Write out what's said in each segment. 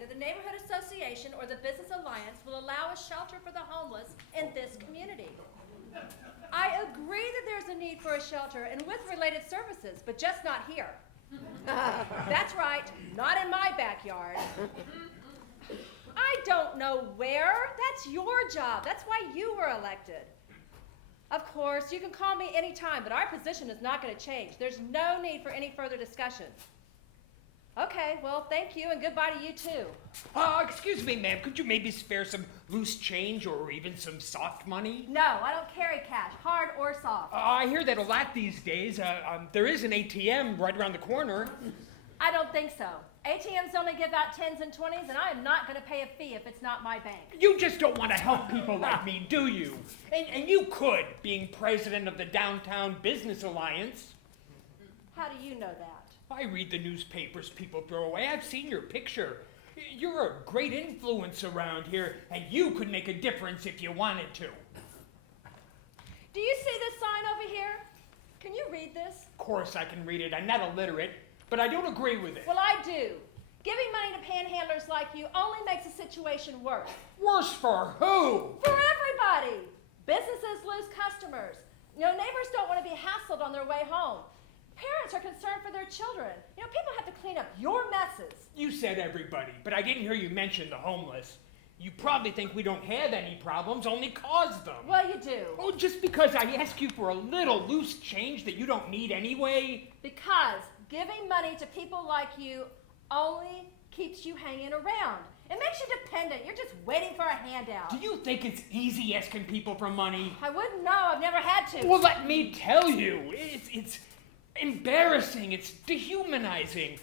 that the neighborhood association or the business alliance will allow a shelter for the homeless in this community. I agree that there's a need for a shelter and with related services, but just not here. That's right, not in my backyard. I don't know where. That's your job. That's why you were elected. Of course, you can call me anytime, but our position is not going to change. There's no need for any further discussion. Okay, well, thank you, and goodbye to you, too. Excuse me, ma'am. Could you maybe spare some loose change or even some soft money? No, I don't carry cash, hard or soft. I hear that a lot these days. There is an ATM right around the corner. I don't think so. ATMs only give out 10s and 20s, and I'm not going to pay a fee if it's not my bank. You just don't want to help people like me, do you? And you could, being president of the Downtown Business Alliance. How do you know that? I read the newspapers people throw away. I've seen your picture. You're a great influence around here, and you could make a difference if you wanted to. Do you see this sign over here? Can you read this? Of course I can read it. I'm not illiterate, but I don't agree with it. Well, I do. Giving money to panhandlers like you only makes the situation worse. Worse for who? For everybody. Businesses lose customers. Neighbors don't want to be hassled on their way home. Parents are concerned for their children. People have to clean up your messes. You said everybody, but I didn't hear you mention the homeless. You probably think we don't have any problems, only cause them. Well, you do. Oh, just because I ask you for a little loose change that you don't need anyway? Because giving money to people like you only keeps you hanging around. It makes you dependent. You're just waiting for a handout. Do you think it's easy asking people for money? I wouldn't know. I've never had to. Well, let me tell you. It's embarrassing. It's dehumanizing.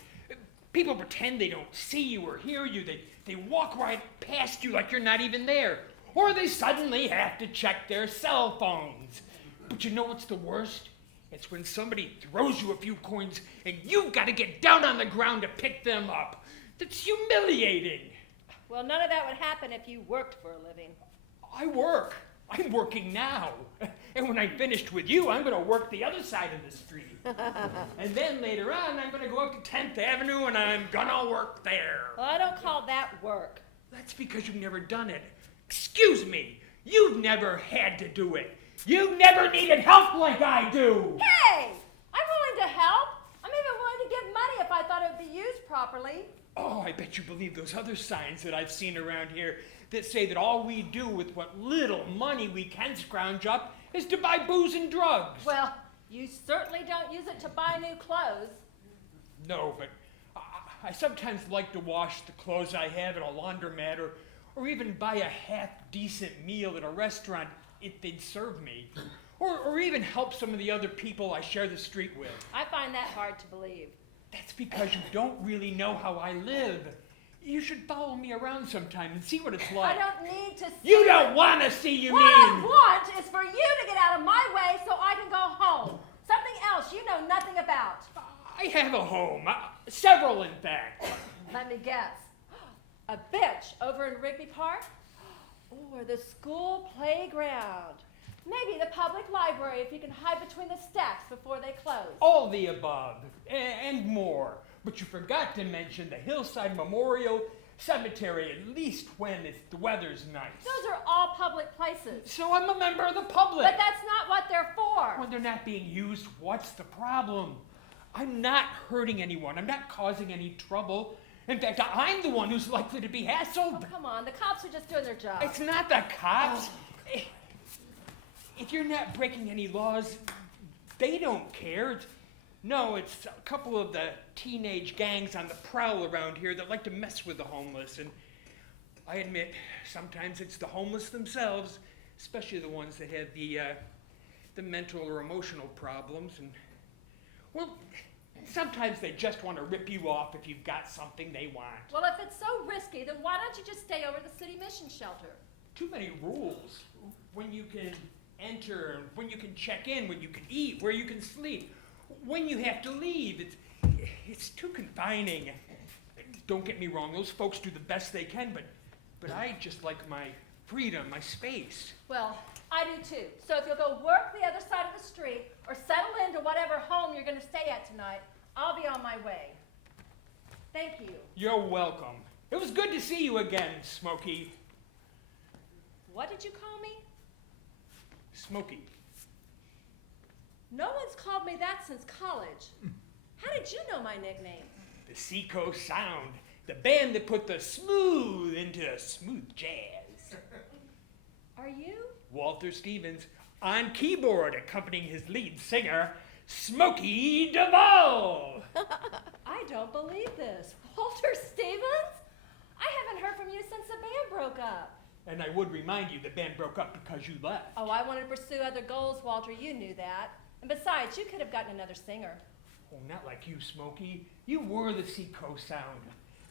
People pretend they don't see you or hear you. They walk right past you like you're not even there. Or they suddenly have to check their cell phones. But you know what's the worst? It's when somebody throws you a few coins and you've got to get down on the ground to pick them up. That's humiliating. Well, none of that would happen if you worked for a living. I work. I'm working now. And when I'm finished with you, I'm going to work the other side of the street. And then later on, I'm going to go up to 10th Avenue and I'm going to work there. Well, I don't call that work. That's because you've never done it. Excuse me. You've never had to do it. You've never needed help like I do. Hey! I'm willing to help. I'm even willing to give money if I thought it would be used properly. Oh, I bet you believe those other signs that I've seen around here that say that all we do with what little money we can scrounge up is to buy booze and drugs. Well, you certainly don't use it to buy new clothes. No, but I sometimes like to wash the clothes I have at a laundromat or even buy a half-decent meal at a restaurant if they'd serve me. Or even help some of the other people I share the street with. I find that hard to believe. That's because you don't really know how I live. You should follow me around sometime and see what it's like. I don't need to see. You don't want to see, you what mean? I want is for you to get out of my way so I can go home. Something else you know nothing about. I have a home. Several, in fact. Let me guess. A bench over in Rigby Park? Or the school playground? Maybe the public library if you can hide between the stacks before they close. All the above, and more. But you forgot to mention the Hillside Memorial Cemetery, at least when the weather's nice. Those are all public places. So I'm a member of the public. But that's not what they're for. When they're not being used, what's the problem? I'm not hurting anyone. I'm not causing any trouble. In fact, I'm the one who's likely to be hassled. Oh, come on, the cops are just doing their job. It's not the cops. If you're not breaking any laws, they don't care. No, it's a couple of the teenage gangs on the prowl around here that like to mess with the homeless. And I admit, sometimes it's the homeless themselves, especially the ones that have the mental or emotional problems. And, well, sometimes they just want to rip you off if you've got something they want. Well, if it's so risky, then why don't you just stay over at the city mission shelter? Too many rules. When you can enter, when you can check in, when you can eat, where you can sleep, when you have to leave. It's too confining. Don't get me wrong, those folks do the best they can, but I just like my freedom, my space. Well, I do too. So if you'll go work the other side of the street or settle into whatever home you're going to stay at tonight, I'll be on my way. Thank you. You're welcome. It was good to see you again, Smokey. What did you call me? Smokey. No one's called me that since college. How did you know my nickname? The Seacoast Sound. The band that put the smooth into smooth jazz. Are you? Walter Stevens on keyboard accompanying his lead singer, Smokey Duvall. I don't believe this. Walter Stevens? I haven't heard from you since the band broke up. And I would remind you the band broke up because you left. Oh, I wanted to pursue other goals, Walter. You knew that. And besides, you could have gotten another singer. Oh, not like you, Smokey. You were the Seacoast Sound.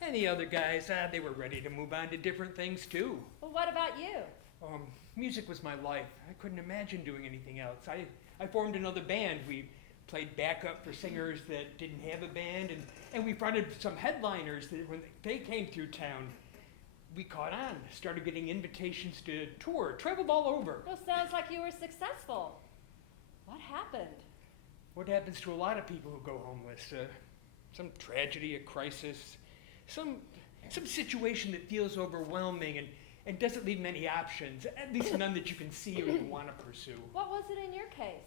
And the other guys, they were ready to move on to different things too. Well, what about you? Music was my life. I couldn't imagine doing anything else. I formed another band. We played backup for singers that didn't have a band, and we fronted some headliners that when they came through town, we caught on, started getting invitations to tour, traveled all over. Well, sounds like you were successful. What happened? What happens to a lot of people who go homeless? Some tragedy, a crisis, some situation that feels overwhelming and doesn't leave many options, at least none that you can see or you want to pursue. What was it in your case?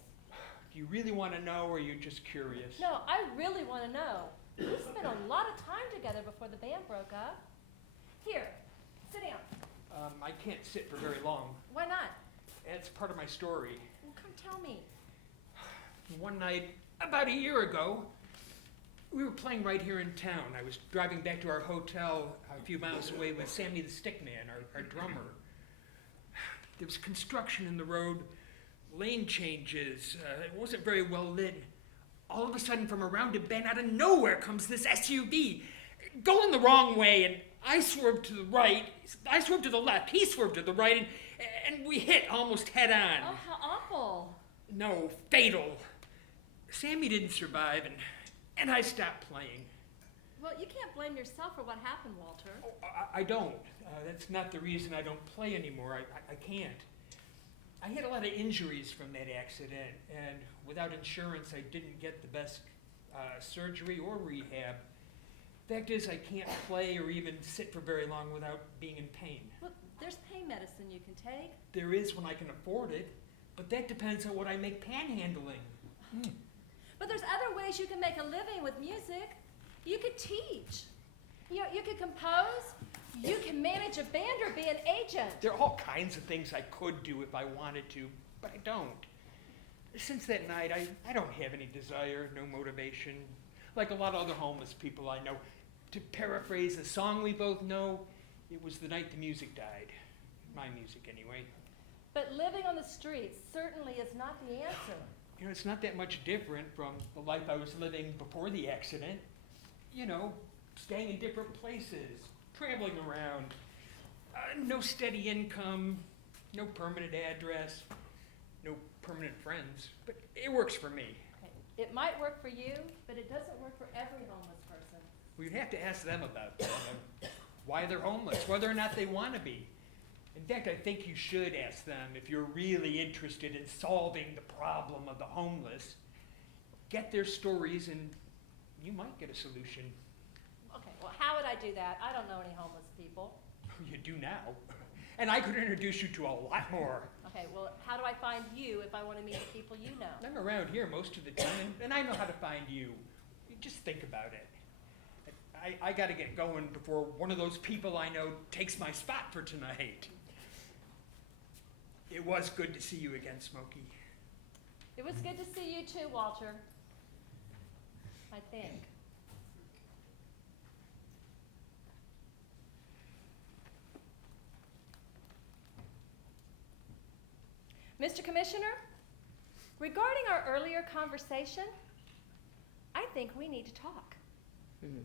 Do you really want to know, or are you just curious? No, I really want to know. We spent a lot of time together before the band broke up. Here, sit down. I can't sit for very long. Why not? It's part of my story. Well, come tell me. One night, about a year ago, we were playing right here in town. I was driving back to our hotel a few miles away with Sammy the Stickman, our drummer. There was construction in the road, lane changes. It wasn't very well lit. All of a sudden, from around a bend, out of nowhere comes this SUV, going the wrong way, and I swerved to the right. I swerved to the left. He swerved to the right, and we hit almost head on. Oh, how awful. No, fatal. Sammy didn't survive, and I stopped playing. Well, you can't blame yourself for what happened, Walter. Oh, I don't. That's not the reason I don't play anymore. I can't. I had a lot of injuries from that accident, and without insurance, I didn't get the best surgery or rehab. Fact is, I can't play or even sit for very long without being in pain. Look, there's pain medicine you can take. There is when I can afford it, but that depends on what I make panhandling. But there's other ways you can make a living with music. You could teach. You could compose. You can manage a band or be an agent. There are all kinds of things I could do if I wanted to, but I don't. Since that night, I don't have any desire, no motivation. Like a lot of other homeless people I know. To paraphrase a song we both know, it was the night the music died. My music, anyway. But living on the streets certainly is not the answer. You know, it's not that much different from the life I was living before the accident. You know, staying in different places, traveling around, no steady income, no permanent address, no permanent friends. But it works for me. Okay. It might work for you, but it doesn't work for every homeless person. We'd have to ask them about that, why they're homeless, whether or not they want to be. In fact, I think you should ask them if you're really interested in solving the problem of the homeless. Get their stories and you might get a solution. Okay, well, how would I do that? I don't know any homeless people. You do now. And I could introduce you to a lot more. Okay, well, how do I find you if I want to meet the people you know? I'm around here most of the time, and I know how to find you. You just think about it. I got to get going before one of those people I know takes my spot for tonight. It was good to see you again, Smokey. It was good to see you too, Walter. I think. Mr. Commissioner, regarding our earlier conversation, I think we need to talk. Mm-hmm.